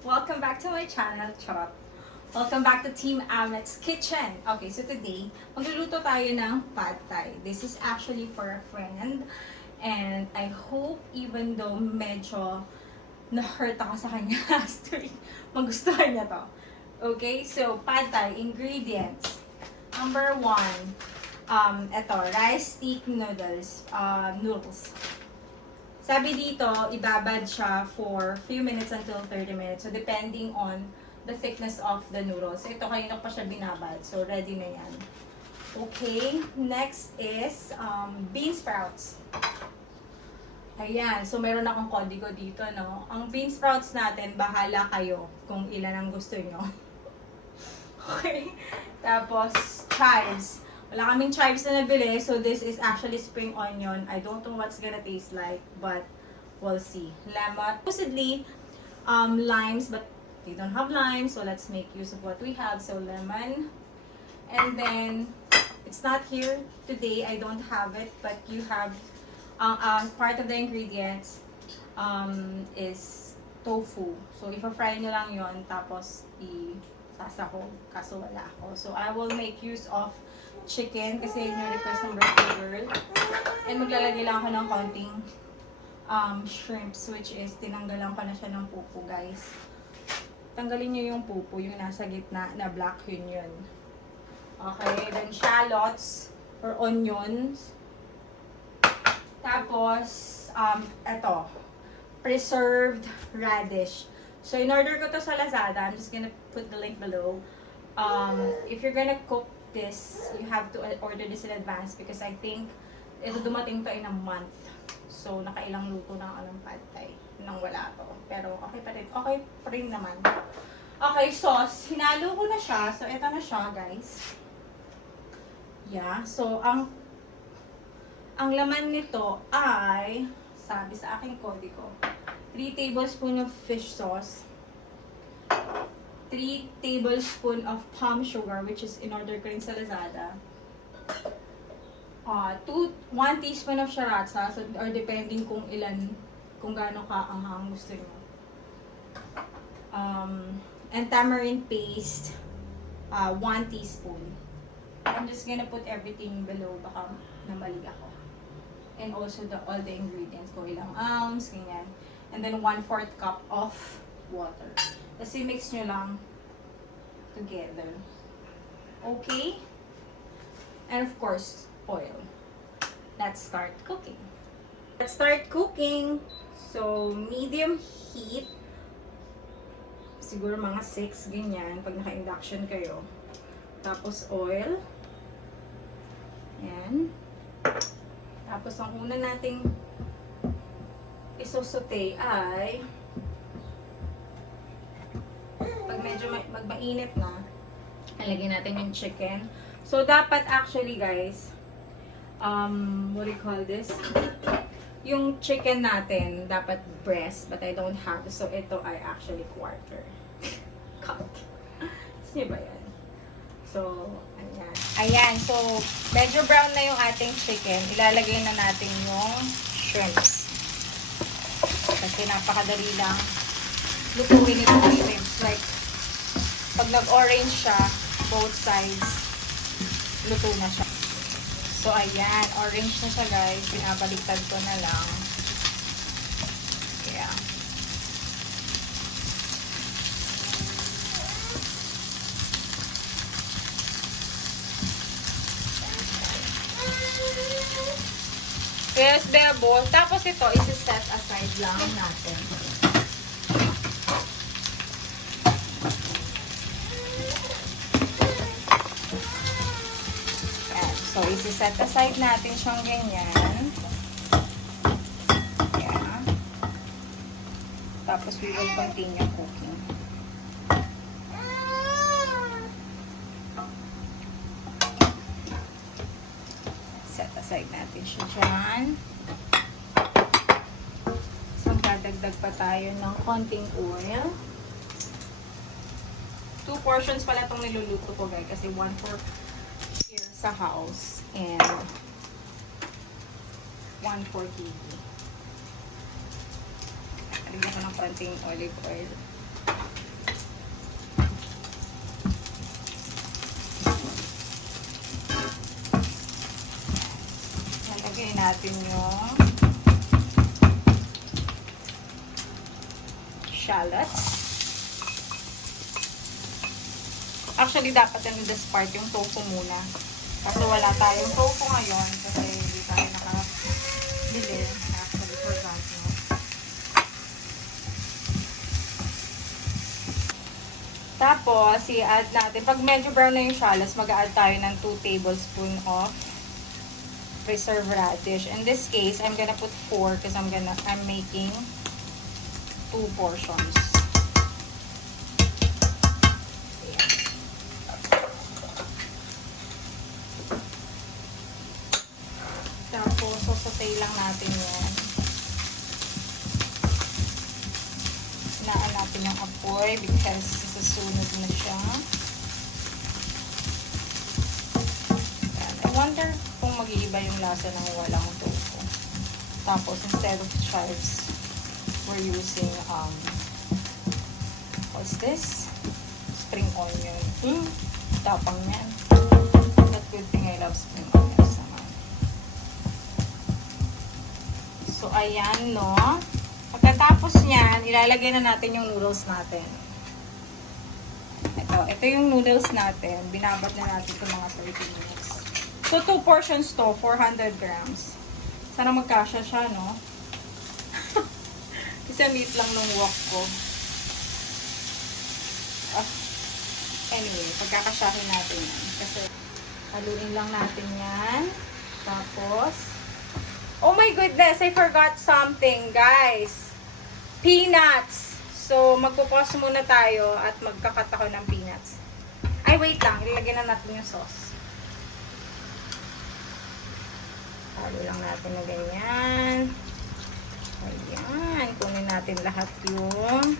Welcome back to my channel, Charot. Welcome back to Team Amet's Kitchen. Okay, so today, magluluto tayo ng pad thai. This is actually for a friend. And I hope even though medyo na-hurt ako sa kanya last week, magustuhan niya to. Okay, so pad thai ingredients. Number 1, ito, rice stick noodles. Sabi dito, ibabad siya for few minutes until 30 minutes. So, depending on the thickness of the noodles. So, ito kanina pa siya binabad. So, ready na yan. Okay. Next is bean sprouts. Ayan. So, meron akong kodigo dito, no? Ang bean sprouts natin, bahala kayo kung ilan ang gusto nyo. Okay. Tapos, chives. Wala kaming chives na nabili, so this is actually spring onion. I don't know what's gonna taste like, but we'll see. Lemon, supposedly limes, but they don't have limes, so let's make use of what we have. So lemon, and then it's not here today. I don't have it, but you have part of the ingredients is tofu. So i-fry nyo lang yon, tapos i-sasahog, kaso wala ako. So I will make use of chicken kasi yun yung request ng birthday girl. And maglalagay lang ako ng konting shrimps, which is tinanggalan ko na siya ng pupo, guys. Tanggalin nyo yung pupo, yung nasa gitna na black, yun. Okay, then shallots or onions. Tapos, eto, preserved radish. So, in order ko to sa Lazada, I'm just gonna put the link below. If you're gonna cook this, you have to order this in advance because I think ito dumating to in a month. So, nakailang luto na ng pad thai nang wala to. Pero, okay pa rin. Okay pa rin naman. Okay, sauce. Hinalo ko na siya. So, ito na siya, guys. Yeah. So, ang laman nito ay, sabi sa aking kodigo, 3 tablespoons of fish sauce, 3 tablespoons of palm sugar, which is in order ko rin sa Lazada. 1 teaspoon of sriracha, so, or depending kung gaano ka ang gusto nyo. And tamarind paste, 1 teaspoon. I'm just gonna put everything below, baka namali ako. And also all the ingredients ko, ilang ounce, ganyan. And then 1/4 cup of water. Kasi mix nyo lang together. Okay? And of course, oil. Let's start cooking. So, medium heat. Siguro mga 6, ganyan, pag naka-induction kayo. Tapos oil. Ayan. Tapos ang una nating isosote ay pag medyo magmainit na, ilagay natin yung chicken. So, dapat actually, guys, what do you call this? Yung chicken natin, dapat breast, but I don't have. So, ito ay actually quarter. Cut. Gusto niyo ba yan? So, ayan. Ayan. So, medyo brown na yung ating chicken. Ilalagay na natin yung shrimps. Kasi napakadali lang lutuin ito ng shrimps. Like, pag nag-orange siya, both sides, luto na siya. So, ayan. Orange na siya, guys. Binabaliktad ko na lang. Yeah. Yes, bebo. Tapos ito, isi-set aside lang natin. So, isi-set aside natin siyang ganyan. Yeah. Tapos, we will continue cooking. Set aside natin siya dyan. So, dadagdag pa tayo ng konting oil. 2 portions pala itong niluluto ko, guys. Kasi 1/4 sa house and 1/4 kg. Lagyan ko ng konting olive oil. natin yung shallots. Actually, dapat ano this part, yung tofu muna. Kasi wala tayong tofu ngayon kasi hindi tayo nakabili. Actually, forgot mo. Tapos, i-add natin. Pag medyo brown na yung shallots, mag-add tayo ng 2 tablespoons of preserved radish. In this case, I'm gonna put 4 because I'm making 2 portions. Ayan. Tapos, sosotay lang natin yan. Hinaan natin yung apoy because susunod na siya. Ayan. I wonder kung mag-iiba yung lasa ng walang tofu. Tapos, instead of chives, we're using, what's this? Spring onion. Tapang yan. That good thing I love spring onions naman. So, ayan, no? Pagkatapos niyan, ilalagay na natin yung noodles natin. Ito yung noodles natin. Binabad na natin ito mga 30 minutes. So, 2 portions to, 400 grams. Sana magkasya siya, no? Kasi meat lang nung wok ko. Anyway, pagkakasyahin natin yan. Kasi, haluin lang natin yan. Tapos, oh my goodness, I forgot something, guys. Peanuts. So, magpupause muna tayo at magkakat ako ng peanuts. Ay, wait lang. Ilagay na natin yung sauce. Halo lang natin na ganyan. Ayan. Kunin natin lahat yung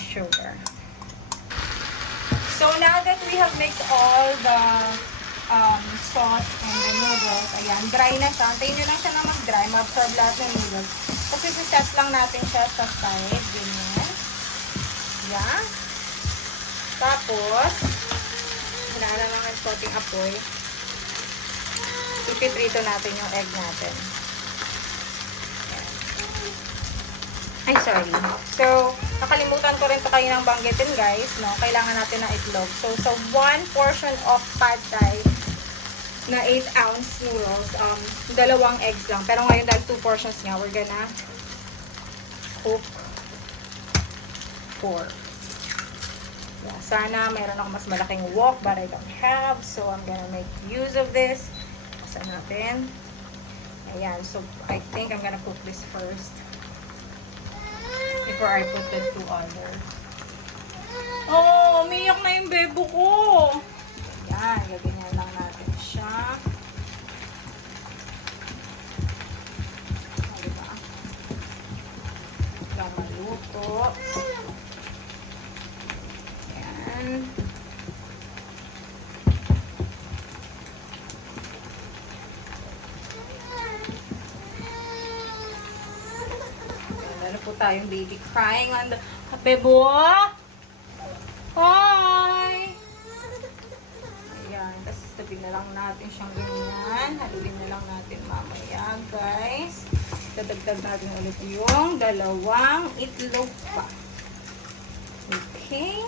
sugar. So, now that we have mixed all the sauce and the noodles, ayan, dry na siya. Antayin nyo lang siya na mag-dry, ma-absorb lahat ng noodles. Kasi siset lang natin siya sa side, ganyan. Ayan. Tapos, hinala lang ang konting apoy. Ipiprito natin yung egg natin. Ayan. Ay, sorry. So, nakalimutan ko rin ito kayo ng banggitin, guys, no? Kailangan natin ng itlog. So, sa 1 portion of pad thai, na 8-ounce noodles, 2 eggs lang. Pero ngayon dahil 2 portions nga, we're gonna cook 4. Yeah, sana mayroon ako mas malaking wok but I don't have. So, I'm gonna make use of this. Basta natin. Ayan. So, I think I'm gonna cook this first before I put the 2 other. Oh, umiyak na yung bebo ko. Ayan, gaganyan lang natin siya. Diba? Lang maluto. Ayan. Meron po tayong baby crying on the... Bebo! Hi! Ayan. Tapos tabi na lang natin siyang ganyan. Haluin na lang natin mamaya, guys. Dadagdag natin ulit yung 2 itlog pa. Okay.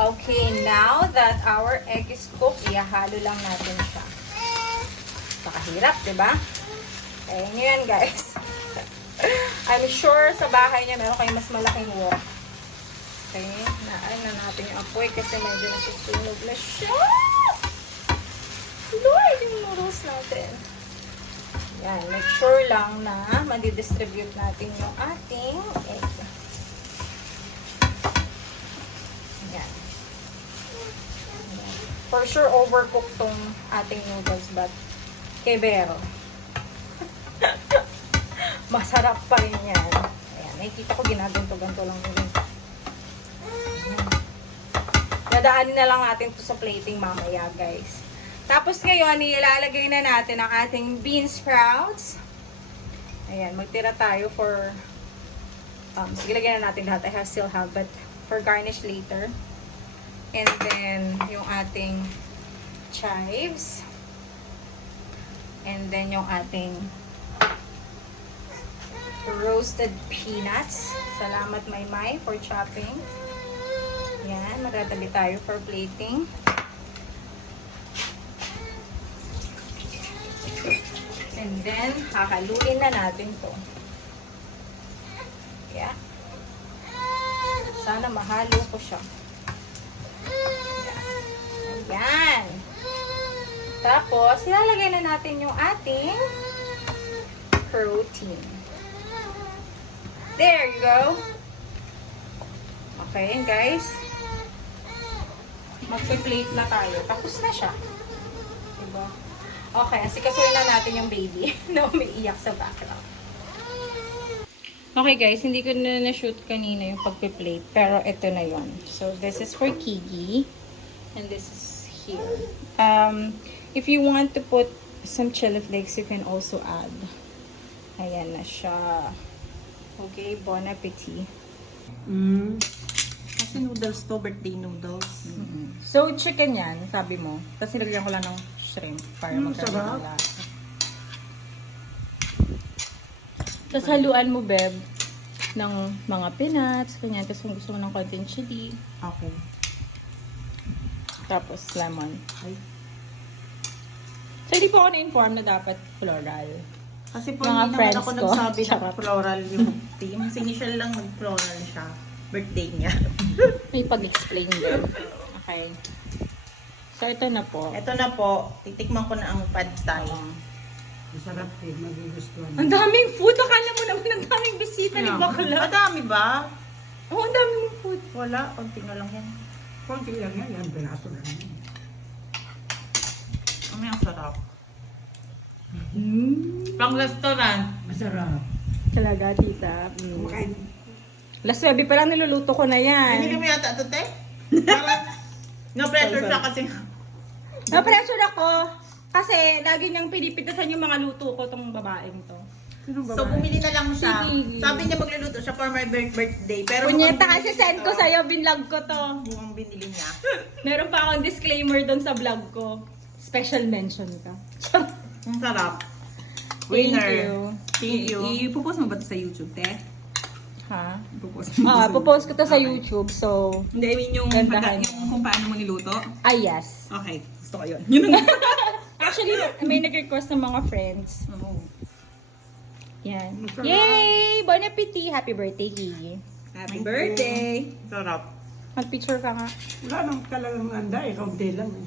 Okay, now that our egg is cooked, ihalo lang natin siya. Nakahirap, diba? Kaya nyo yan, guys. I'm sure sa bahay niya meron kayong mas malaking wok. Okay, naan na natin yung apoy kasi medyo nasusunog na siya. Lord, yung noodles natin. Yan, make sure lang na madi-distribute natin yung ating egg. Yan. For sure, overcooked tong ating noodles, but kebero. Masarap pa rin yan. Ayan, nakikita ko ginaganto-ganto lang yun. Dadaanin na lang natin to sa plating mamaya, guys. Tapos ngayon, ilalagay na natin ang ating bean sprouts. Ayan, magtira tayo for... sige, lagyan na natin lahat. I still have, but for garnish later. And then, yung ating chives. And then, yung ating roasted peanuts. Salamat, Maymay, for chopping. Yan, magtatabi tayo for plating. And then, hakaluin na natin to. Yeah. Sana mahalo ko siya. Ayan. Tapos, ilalagay na natin yung ating protein. There you go. Okay, guys. Magpe-plate na tayo. Tapos na siya. Diba? Okay, asikasuhin na natin yung baby na umiiyak sa background. Okay guys, hindi ko na-shoot kanina yung pagpe-plate. Pero ito na yon. So, this is for Kiki. And this is here. If you want to put some chili flakes, you can also add. Ayan na siya. Okay, bon appetit. Kasi noodles to, birthday noodles. So, chicken yan, sabi mo. Tapos nilagyan ko lang ng shrimp para magkaroon ng lasa. Tapos haluan mo, Beb, ng mga peanuts, ganyan. Tapos kung gusto mo ng konting chili. Okay. Tapos lemon. Ay. So, hindi po ako na-inform na dapat floral. Kasi po, Mga hindi naman friends ako ko. nagsabi na Charot. floral yung team. Kasi initial lang nag-floral siya. Birthday niya. May pag-explain din. Okay. So, ito na po. Ito na po, titikman ko na ang pad thai. Masarap eh, magugustuhan. Ang daming food. Akala mo naman ang daming bisita ni Bakla. Madami ba? Oo, ang daming food. Wala, konti na lang yan. Konti lang yan, yan, piraso lang yan. Ang sarap. Pang restaurant. Masarap. Talaga, tita. Kumakain. Last 9 pa lang niluluto ko na yan. Binili mo yata ito, te? Parang, no-pressure siya kasi. Na-pressure ako. Kasi lagi niyang pinipitasan yung mga luto ko tong babaeng to. So, bumili na lang siya. Sige. Sabi niya magluluto siya for my birthday. Pero Punyeta mukhang kasi binili send ko ito. sa'yo, binlog ko to. Mukhang binili niya. Meron pa akong disclaimer doon sa vlog ko. Special mention ka. Ang sarap. Thank Winner. you. Thank you. I-popost mo ba ito sa YouTube, te? Ha? I-popost mo. Popost ko to sa YouTube, so... Hindi, I mean yung, Gandahan. yung kung paano mo niluto. Ah, yes. Okay, gusto ko yun. Yun ang Actually, may nag-request ng mga friends. Oo. Yan. Masarap. Yay! Bon appetit! Happy birthday, Kiki. Happy birthday! Sarap. Mag-picture ka nga. Wala nang talagang anda eh, kaunti lang eh.